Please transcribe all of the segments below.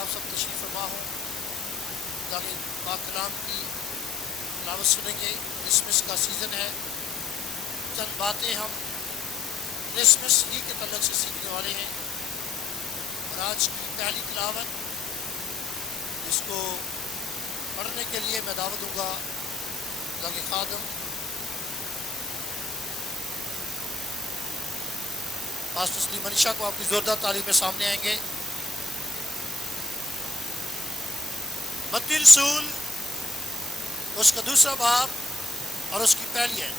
आप सब तशरीफ़ फरमा हो। खुदा के पाक कलाम की तिलावत सुनेंगे। क्रिसमस का सीज़न है, चंद बातें हम क्रिसमस ही के तल्लुक़ से सीखने वाले हैं। और आज की पहली तिलावत, इसको पढ़ने के लिए मैं दावत दूँगा खुदा के खादम पास्टर सलीम मनीषा को। आपकी ज़ोरदार तारीफ में सामने आएंगे। मत्ती रसूल उसका दूसरा बाब और उसकी पहली है।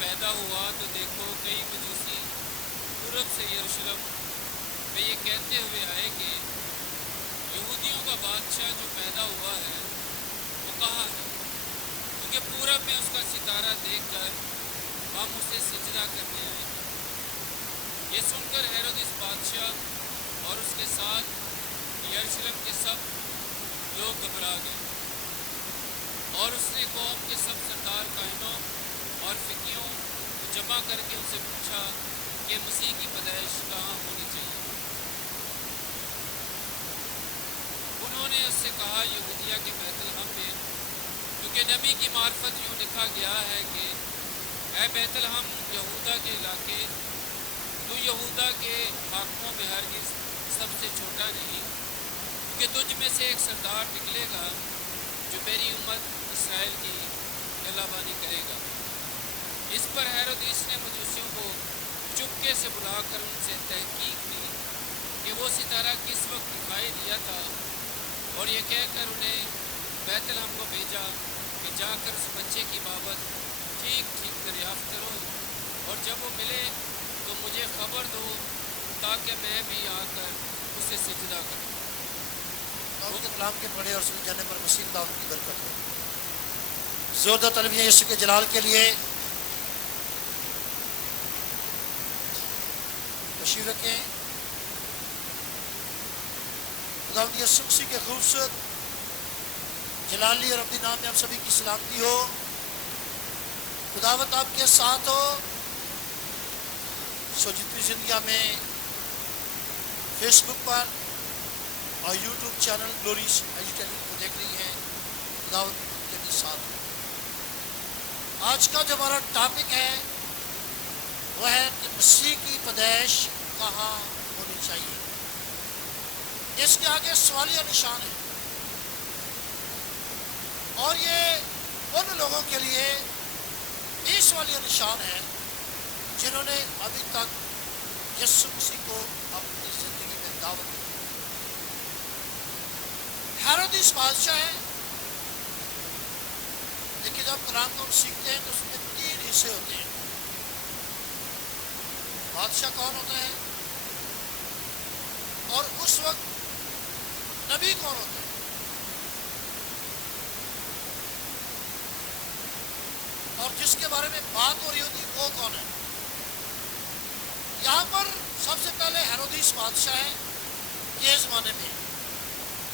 पैदा हुआ तो देखो कई मजूसी पूरब से यरूशलेम में ये कहते हुए आए कि यहूदियों का बादशाह जो पैदा हुआ है वो कहाँ है, क्योंकि पूरब में उसका सितारा देखकर हम उसे सजदा करने आए। ये सुनकर हेरोदिस बादशाह और उसके साथ यरूशलेम के सब लोग घबरा गए और उसने कौम के सब सरदार कायनों और फिकियों को जमा करके उनसे पूछा कि मसीह की पैदाइश कहाँ होनी चाहिए। उन्होंने उससे कहा यहूदिया के बैतलहम में, क्योंकि नबी की मार्फत यूँ लिखा गया है कि ऐ बैतलहम यहूदा के इलाके, तू यहूदा के हाकिमों में हरगिज़ सबसे छोटा नहीं, क्योंकि तुझ में से एक सरदार निकलेगा जो मेरी उम्मत इसराइल की कहलावानी करेगा। इस पर हेरोदिस ने मजूसियों को चुपके से बुलाकर उनसे तहकीक की कि वो सितारा किस वक्त दिखाई दिया था, और ये कहकर उन्हें बैतलहम को भेजा कि जाकर उस बच्चे की बाबत ठीक ठीक दरियाफ्त करो, और जब वो मिले तो मुझे खबर दो ताकि मैं भी आकर उसे सिजदा करूँ। दाऊद के कलाम के पढ़े और सुने जाने पर मसीह दाऊद की बरकत हो। ज़ोरदार तालियां यीशु के जलाल के लिए। तशरीफ़ रखें। खुदावंद यीशु मसीह के खूबसूरत जलाली और अब्दी नाम में आप सभी की सलामती हो। खुदावंद आपके साथ हो। सो जितनी ज़िंदगिया में फेसबुक पर और यूट्यूब चैनल ग्लोरीज एजुकेशन को देख रही हैं, खुदावंद के भी साथ हो। आज का जो हमारा टॉपिक है वह है कि मसीह की पैदाइश कहाँ होनी चाहिए। इसके आगे सवालिया निशान है, और ये उन लोगों के लिए ये सवालिया निशान है जिन्होंने अभी तक यीशु मसीह को अपनी जिंदगी में दावत दी। हेरोदिस बादशाह है, लेकिन जब कुरान को हम सीखते हैं तो उसमें 3 हिस्से होते हैं। बादशाह कौन होता है, और उस वक्त नबी कौन होता है, और जिसके बारे में बात हो रही होती वो कौन है। यहाँ पर सबसे पहले हेरोदिस बादशाह है। ये ज़माने में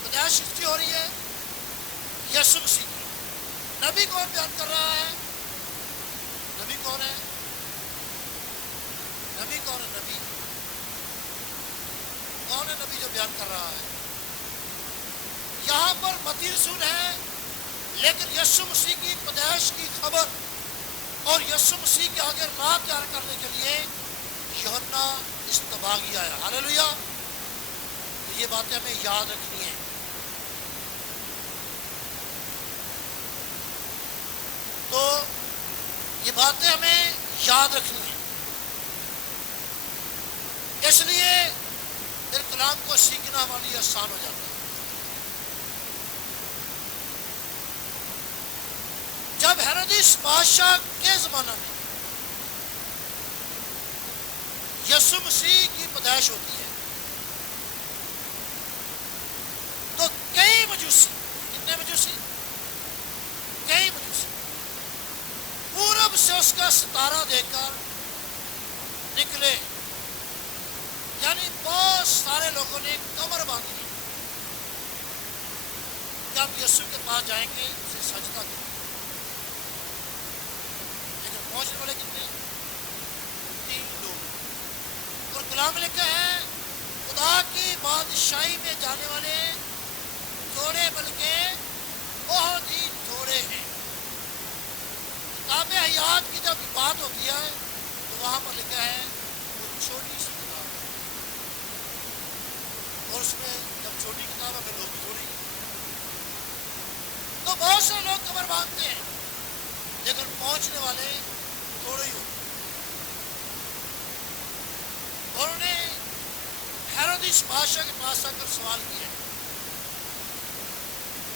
पैदाइश किसकी हो रही है, यीशु मसीह की। नबी कौन बयान कर रहा है, नबी कौन है, नबी कौन है, नबी कौन है, नबी जो बयान कर रहा है। यहाँ पर मत्ती रसूल है, लेकिन यीशु मसीह की पैदाइश की खबर और यीशु मसीह के आगे राह तैयार करने के लिए यूहन्ना इस्तबागी आया। हालेलुया। तो ये बातें हमें याद रखनी है। तो ये बातें हमें याद रखनी है, इसलिए फिर कलाम को सीखना हमारे लिए आसान हो जाता है। जब हेरोदिस बादशाह के ज़माना में यीशु मसीह की पैदाइश होती है तो कई मजूसी, कितने मजूसी, कई मजूसी पूरब से उसका सितारा देखकर निकले। यानी बहुत सारे लोगों ने कमर बांधी कि हम यीशु के पास जाएंगे, उसे सजदा करेंगे। लेकिन पहुंचने वाले कितने? 3 लोग। और कलाम में लिखा है खुदा की बादशाही में जाने वाले थोड़े बल्कि बहुत ही थोड़े हैं। किताब हयात की जब बात होती है तो वहां पर लिखा है वो छोटी सी किताब है, और उसमें जब छोटी किताब है फिर लोग थोड़ी, तो बहुत से लोग कमर बांधते हैं लेकिन पहुंचने वाले थोड़े ही होते हैं। और उन्हें हेरोदिस बादशाह के पास आकर सवाल किया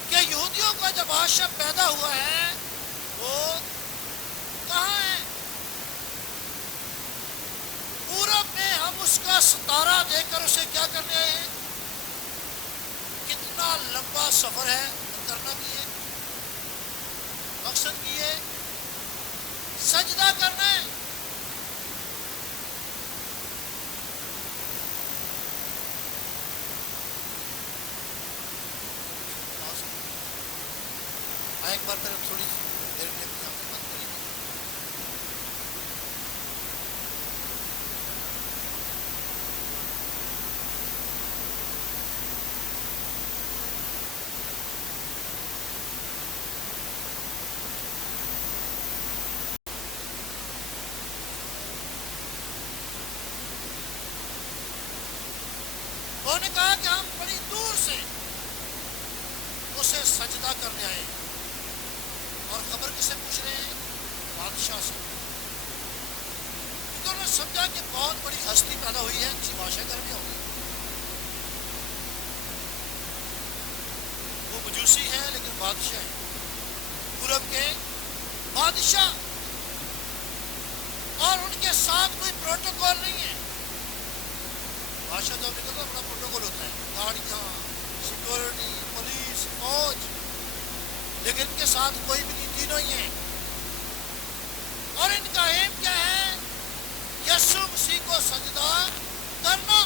कि यहूदियों का जब बादशाह पैदा हुआ है वो कहाँ है? पूरब में हम उसका सितारा देखकर उसे क्या करने आए हैं? कितना लंबा सफर है, करना भी है, मकसद भी है, सजदा करना है। एक बार फिर थोड़ी देर में अपनी आंखें बंद करेंगे। उन्होंने कहा कि हम बड़ी दूर से उसे सजदा करने आए हैं। और खबर किसे पूछ रहे हैं? बादशाह से। उन्होंने समझा कि बहुत बड़ी हस्ती पैदा हुई है, किसी बादशाह घर में होगी। वो मजूसी है लेकिन बादशाह है, पूरब के बादशाह, और उनके साथ कोई प्रोटोकॉल नहीं है। बादशाह जब निकलता बड़ा प्रोटोकॉल होता है, गाड़ियाँ, सिक्योरिटी, पुलिस, फौज, लेकिन इनके साथ कोई भी नीति नहीं है। और इनका एम क्या है? यीशु मसीह को सजदा करना।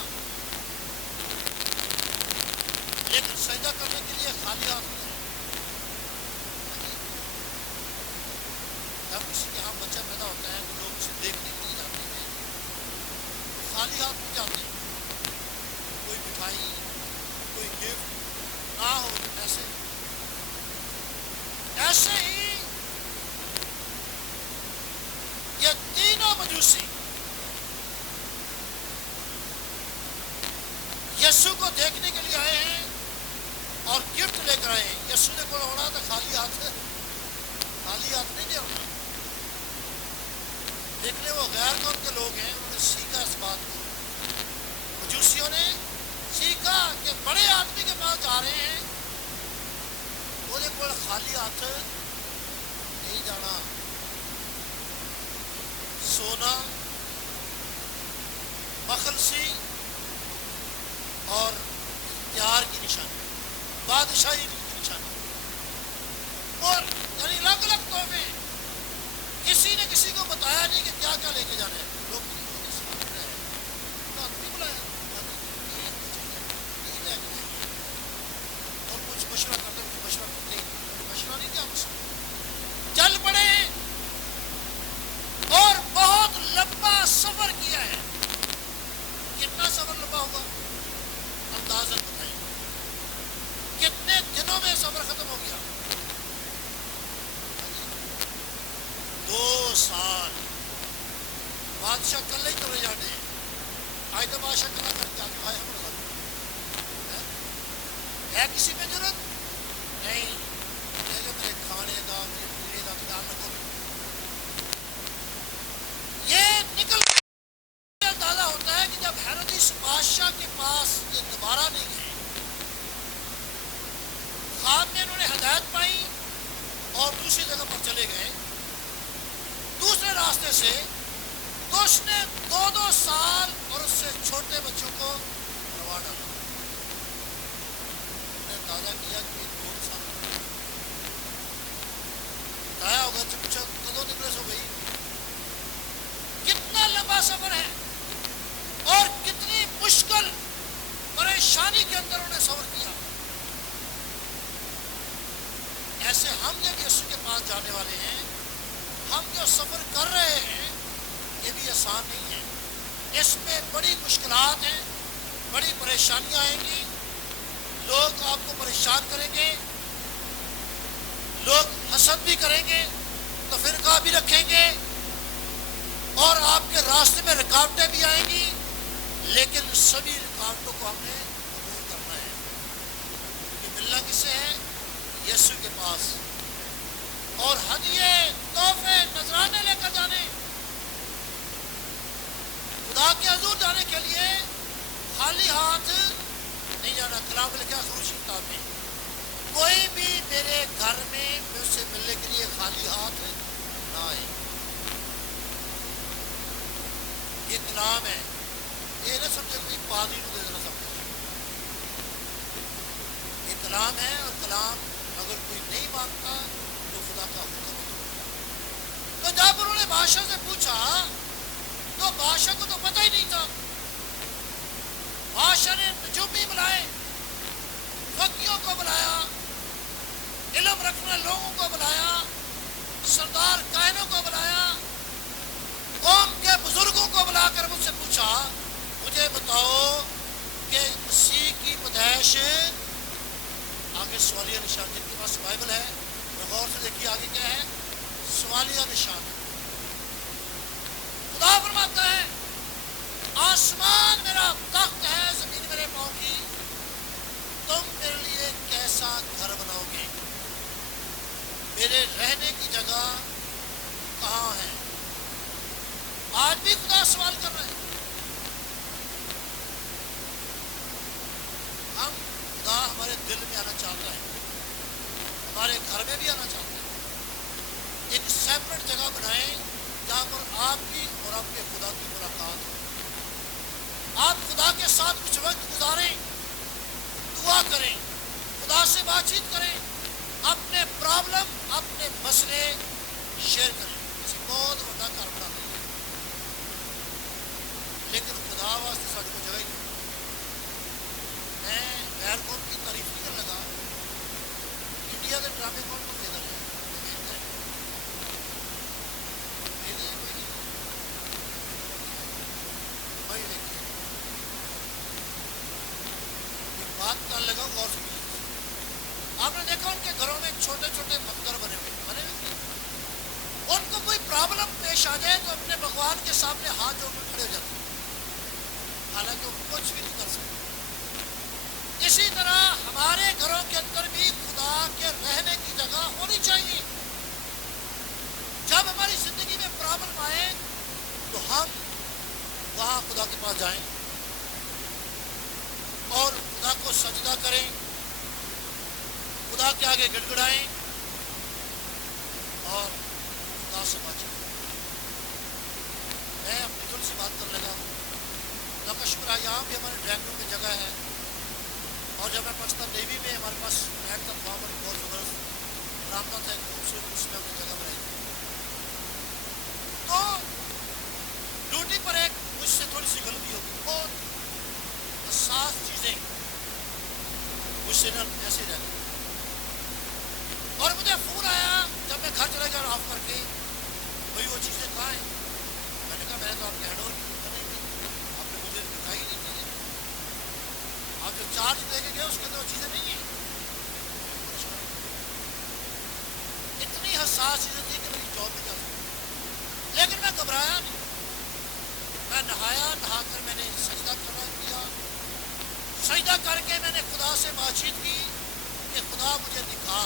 लेकिन सजदा करने के लिए खाली हाथ नहीं है। जब किसी के यहाँ बच्चा पैदा होता है तो लोग उसे देखने के लिए जाते हैं, खाली हाथ नहीं जाते। कोई मिठाई, कोई गिफ्ट ना हो तो ऐसे ही ये तीनों मजूसी यीशु को देखने के लिए आए हैं और गिफ्ट लेकर आए हैं। यीशु ने बोला होना था खाली हाथ नहीं दे होना। देखने वो गैर कौम के लोग हैं, उन्होंने सीखा इस बात को। मजूसियों ने सीखा कि बड़े आदमी के पास जा रहे हैं, बोले कोई खाली हाथ नहीं जाना। सोना, मखलसी और इख्तियार की निशानी, बादशाही की निशानी, और यानी अलग अलग तोहफे। किसी ने किसी को बताया नहीं कि क्या क्या लेके जाना है। लोग बुलाया और कुछ मशवरा करते, कुछ मशवरा करते, मशवरा नहीं किया, चल पड़े और बहुत लंबा सफर किया है। कितना सफर लंबा होगा अंदाजन बताइए। कितने दिनों में सफर खत्म हो गया? 2 साल। बादशाह कल ही चले जाते हैं। आज तो बादशाह कला करके आए हम है किसी में जरूरत नहीं, मेरे खाने का, मेरे पीने का ख्याल रखो। ये निकल अंदाजा होता है कि जब हेरोदिस बादशाह के पास ये दोबारा नहीं गए, ख्वाब में उन्होंने हदायत पाई और दूसरी जगह पर चले गए दूसरे रास्ते से, तो उसने 2-2 साल और उससे छोटे बच्चों को मरवा डाला। अंदाजा किया कि 2 साल बताया होगा। जब पूछा कदों निकले सो भाई, कितना लंबा सफर है और कितनी मुश्किल ایسے ہم جب یسوع کے پاس جانے والے ہیں، ہم جو سفر کر رہے ہیں یہ بھی آسان نہیں ہے، اس میں بڑی مشکلات ہیں، بڑی پریشانیاں آئیں گی، لوگ آپ کو پریشان کریں گے، لوگ حسد بھی کریں گے، تفرقہ بھی رکھیں گے، اور آپ کے راستے میں رکاوٹیں بھی آئیں گی، لیکن سبھی رکاوٹوں کو ہم نے عبور کرنا ہے، کیونکہ ملنا کس سے ہے؟ یسوع کے پاس، اور ہدیے تحفے نذرانے لے کر جانے، خدا کے حضور جانے کے لیے خالی ہاتھ نہیں جانا۔ کلام میں لکھا خروج کی کتاب میں، کوئی بھی میرے گھر میں مجھ سے ملنے کے لیے خالی ہاتھ نہ آئے۔ یہ کلام ہے، یہ نہ سمجھے کوئی پادری کو دے دینا سمجھے، یہ کلام ہے، اور کلام اگر کوئی نہیں مانتا تو خدا کا حکم ہے۔ تو جب انہوں نے بادشاہ سے پوچھا تو بادشاہ کو تو پتہ ہی نہیں تھا، بادشاہ نے نجومی بلائے، فقیوں کو بلایا، علم رکھنے لوگوں کو بلایا، سردار کاہنوں کو بلایا، قوم کے بزرگوں کو بلا کر مجھ سے پوچھا، مجھے بتاؤ کہ مسیح کی پیدائش، آگے سوالیہ نشان، جن کے پاس بائبل ہے وہ غور سے دیکھیے آگے کیا ہے، سوالیہ نشان۔ خدا فرماتا ہے آسمان میرا تخت ہے، زمین میرے پاؤں کی، تم میرے لیے کیسا گھر بناؤ گے، میرے رہنے کی جگہ کہاں ہے؟ آج بھی خدا سوال کر رہے ہیں، خدا ہمارے دل میں آنا چاہتا ہے، ہمارے گھر میں بھی آنا چاہتا ہے۔ ایک سیپریٹ جگہ بنائیں جہاں پر آپ کی اور آپ کے خدا کی ملاقات ہو، آپ خدا کے ساتھ کچھ وقت گزاریں، دعا کریں، خدا سے بات چیت کریں، اپنے پرابلم، اپنے مسئلے شیئر کریں۔ اسی بہت بڑا کار بناتے ہیں، لیکن خدا واسطے ساڑی کو جگہ ہی نہیں۔ میں غیر قوم کی تعریف نہیں کرنے لگا، انڈیا کے ڈرامے کون کو دے رہے ہیں، بات کرنے لگا غور سے۔ آپ نے دیکھا ان کے گھروں میں چھوٹے چھوٹے بندر بنے ہوئے، ان کو کوئی پرابلم پیش آ جائے تو اپنے بھگوان کے سامنے ہاتھ جوڑ کر کھڑے ہو جاتے ہیں، حالانکہ وہ کچھ بھی نہیں کر سکتے۔ اسی طرح ہمارے گھروں کے اندر بھی خدا کے رہنے کی جگہ ہونی چاہیے۔ جب ہماری زندگی میں پرابلم آئے تو ہم وہاں خدا کے پاس جائیں اور خدا کو سجدہ کریں، خدا کے آگے گڑ گڑائیں اور خدا سے بات کریں۔ میں اپنی دل سے بات کرنے لگا ہوں، خدا کا شکر ہے یہاں بھی ہمارے ڈرائنگ روم میں جگہ ہے، اور جب میں پاکستان نیوی میں ہمارے پاس نیٹ کا پاور بہت زبردست برآمدہ تھا، ایک خوبصورت اس میں اپنی جگہ بنائی، تو ڈیوٹی پر ایک مجھ سے تھوڑی سی غلطی ہوگی، بہت حساس چیزیں مجھ سے ایسے رہ گئی، اور مجھے فون آیا جب میں گھر چلا گیا آف کر کے، بھائی وہ چیزیں کہاں ہیں؟ میں نے کہا میں نے تو آپ کے ہینڈ اوور نہیں کی، آپ نے مجھے دکھائی نہیں چیزیں، آپ جو چارج دے کے گئے اس کے اندر وہ چیزیں نہیں ہیں۔ اتنی حساس چیزیں تھی کہ میری جاب نہیں جا سکتی، لیکن میں گھبرایا نہیں، میں نہایا، نہا کر میں نے سجدہ کرنا کیا، سجدہ کر کے میں نے خدا سے بات چیت کی کہ خدا مجھے دکھا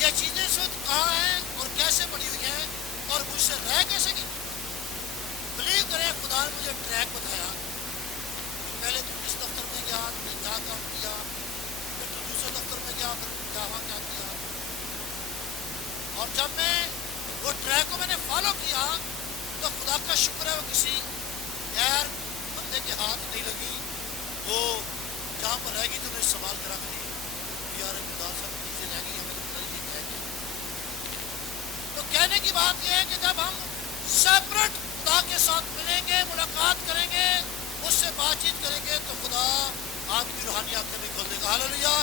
یہ چیزیں اس وقت کہاں ہیں اور کیسے پڑی ہوئی ہیں اور مجھ سے رہ کیسے گئی۔ بلیو کریں خدا نے مجھے ٹریک بتایا، پہلے تو اس دفتر میں گیا، میں کیا کام کیا، پھر تو دوسرے دفتر میں گیا، پھر وہاں کیا کیا، اور جب میں وہ ٹریک کو میں نے فالو کیا تو خدا کا شکر ہے وہ کسی غیر بندے کے ہاتھ نہیں لگی، وہ جہاں پر رہ گئی تو میں سنبھال کر رکھ دی، یار خدا سب چیزیں رہ گئی ہمیں تو یہ کہہ گیا۔ تو کہنے کی بات یہ ہے کہ جب ہم سیپریٹ خدا کے ساتھ ملیں گے، ملاقات کریں گے، اس سے بات چیت کریں گے تو خدا آپ کی روحانی آنکھیں بھی کھول دے گا۔ ہاللیلویا۔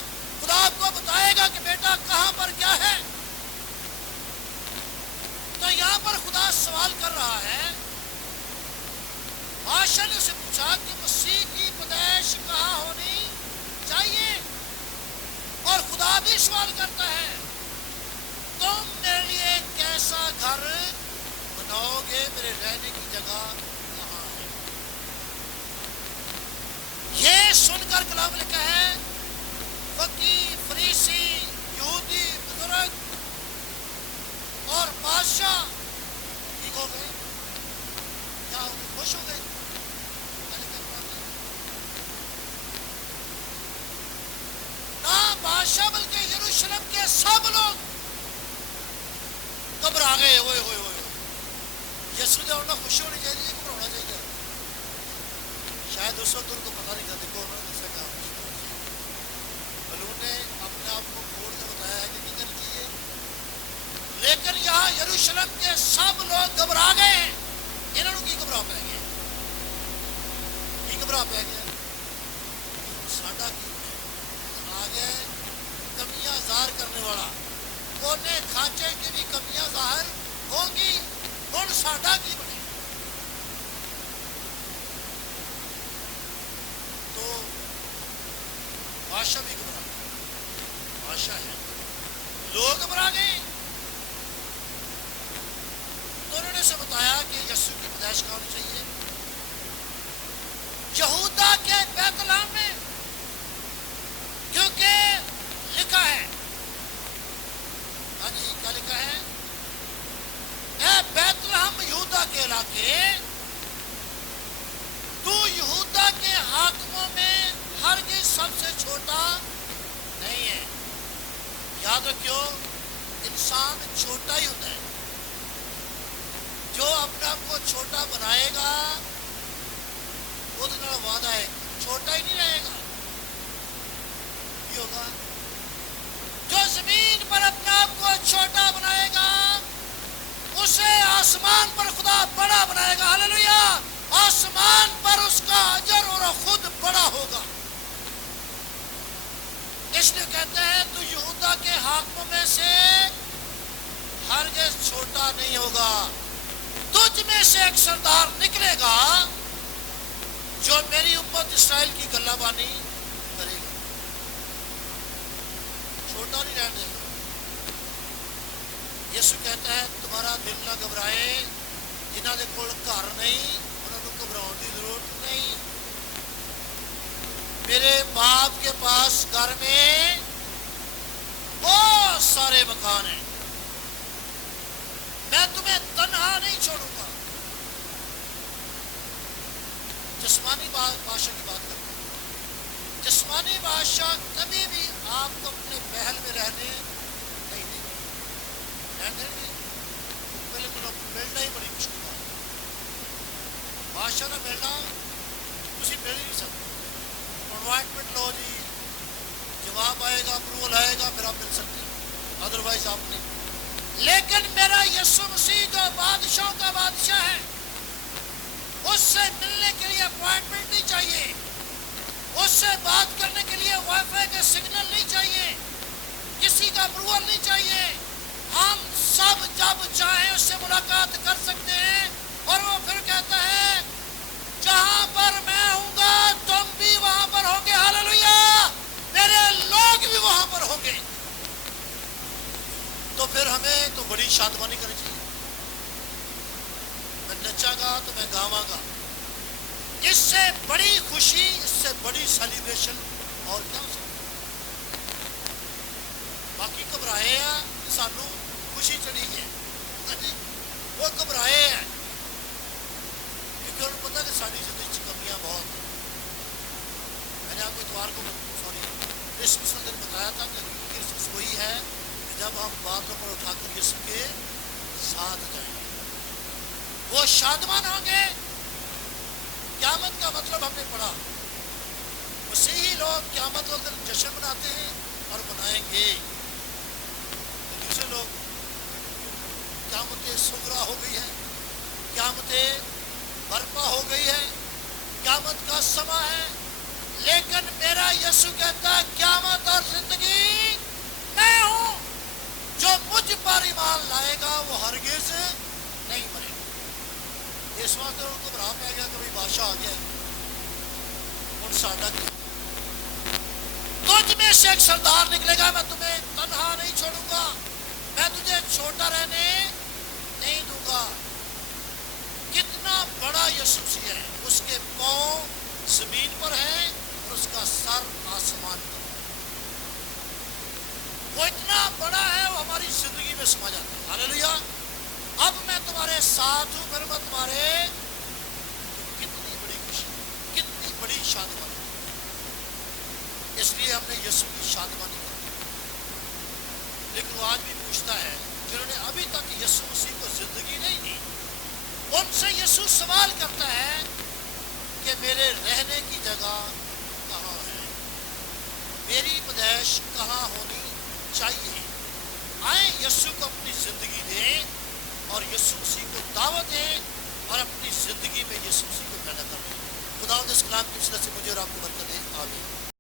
خدا औलाद को बताएगा कि बेटा कहां पर क्या है। तो यहां पर खुदा सवाल कर रहा है, बादशाह ने उसे पूछा कि मसीह की पैदाइश कहां होनी चाहिए, और खुदा भी सवाल करता है, तुम मेरे लिए कैसा घर बनाओगे, मेरे रहने की जगह कहां है। ये सुनकर कलाम लिखा है, फकीह, फरीसी, यहूदी, बुजुर्ग और बादशाह ठीक हो गए, क्या खुश हो गए। ना बादशाह बल्कि यरूशलेम के सब लोग घबरा गए। ओए होए होए, यीशु ने उन्हें खुशी होनी चाहिए, घबराना चाहिए। शायद उस वक्त उनको पता नहीं था। देखो उन्होंने जैसे कहा, बलून ने अपने आप को खोल के बताया है कि नहीं करनी चाहिए, लेकिन यहाँ यरूशलेम के सब लोग घबरा गए हैं। इन्होंने की घबरा पै गया, की घबरा पै गया, साडा की आ गया कमियां ज़ाहिर करने वाला, कोने खांचे की भी कमियां ज़ाहिर होंगी, हुण साडा की बने। तो बादशाह भी घबरा, बादशाह है, लोग घबरा गए। तो उन्होंने से बताया कि यीशु की पैदाइश कहाँ होनी चाहिए, यहूदा के बैतलहम में, क्योंकि लिखा है, हाँ जी क्या लिखा है, ए बैतलहम यहूदा के इलाके, तू यहूदा के हाकिमों में हरगिज़ सबसे छोटा नहीं है। याद रखियो, इंसान छोटा ही होता है। जो अपने आप को छोटा बनाएगा खुद का वादा है छोटा ही नहीं रहेगा। होगा जो जमीन पर अपने आप को छोटा बनाएगा उसे आसमान पर खुदा बड़ा बनाएगा। हालेलुया, आसमान पर उसका अजर और खुद बड़ा होगा। इसलिए कहते हैं तू यहूदा के हाकिमों में से हरगिज़ छोटा नहीं होगा, तुझ में से एक सरदार निकलेगा जो मेरी उम्मत इस्राएल की गल्लाबानी करेगा। छोटा नहीं रहने देगा। यीशु कहता है तुम्हारा दिल ना घबराए, जिन्हों के कोल घर नहीं उन्होंने घबराने की जरूरत नहीं। मेरे बाप के पास घर में बहुत सारे मकान हैं, मैं तुम्हें तन्हा नहीं छोड़ूंगा। जिस्मानी बादशाह की बात करते हैं, जिस्मानी बादशाह कभी भी आपको अपने महल में रहने नहीं देगा। रहने नहीं, पहले तो मिलना ही बड़ी मुश्किल है। बादशाह ने मिलना तुम मिल ही नहीं सकते। अपॉइंटमेंट लो जी, जवाब आएगा, अप्रूवल आएगा, फिर आप मिल सकते हैं, अदरवाइज आप नहीं। लेकिन मेरा यीशु मसीह जो बादशाहों का बादशाह है, उससे मिलने के लिए अपॉइंटमेंट नहीं चाहिए, उससे बात करने के लिए वाईफाई का सिग्नल नहीं चाहिए, किसी का अप्रूवल नहीं चाहिए। हम सब जब चाहे उससे मुलाकात कर सकते हैं। और वो फिर कहता है जहां पर मैं हूंगा तुम भी वहां पर होगे। हालेलुया, मेरे लोग भी वहां पर होंगे। तो फिर हमें तो बड़ी शादमानी करनी चाहिए। मैं नचागा तो मैं गावागा, इससे बड़ी खुशी, इससे बड़ी सेलिब्रेशन और क्या हो सकती। बाकी घबराए हैं, सानू खुशी चढ़ी है, वो घबराए हैं क्योंकि उन्हें पता कि सारी जिंदगी कमियां बहुत हैं। मैंने आपको इतवार को क्रिसमस का दिन बताया था कि क्रिसमस वही है जब हम बादलों पर उठाकर यीशु के साथ जाएंगे, वो शादमान होंगे। क़यामत का मतलब हमने पढ़ा, मसीही लोग क़यामत वाले दिन जश्न मनाते हैं और मनाएंगे। दूसरे लोग क़यामत सुगरा हो गई है, क़यामत बर्पा हो गई है, क़यामत का समय है। लेकिन मेरा यीशु कहता है क़यामत और जिंदगी साझा किया। तुझ में से एक सरदार निकलेगा, मैं तुम्हें तन्हा नहीं छोड़ूंगा, मैं तुझे छोटा रहने नहीं दूंगा। कितना बड़ा यीशु मसीह है, उसके पांव जमीन पर हैं और उसका सर आसमान पर। वो इतना बड़ा है, वो हमारी जिंदगी में समा जाता है। हालेलुया। अब मैं तुम्हारे साथ हूं, फिर मैं तुम्हारे, कितनी बड़ी खुशी, कितनी बड़ी शादमानी। इसलिए हमने यीशु की शादमानी की। लेकिन वो आज भी पूछता है, जिन्होंने अभी तक यीशु मसीह को जिंदगी नहीं दी, उनसे यीशु सवाल करता है कि मेरे रहने की जगह कहाँ है, मेरी पैदाइश कहाँ होनी चाहिए। आए यीशु को अपनी जिंदगी दें और यीशु मसीह को दावत दें और अपनी जिंदगी में यीशु मसीह को पैदा करें। खुदा इस कलाम की वजह से मुझे और आपको बरकत दे। आमीन।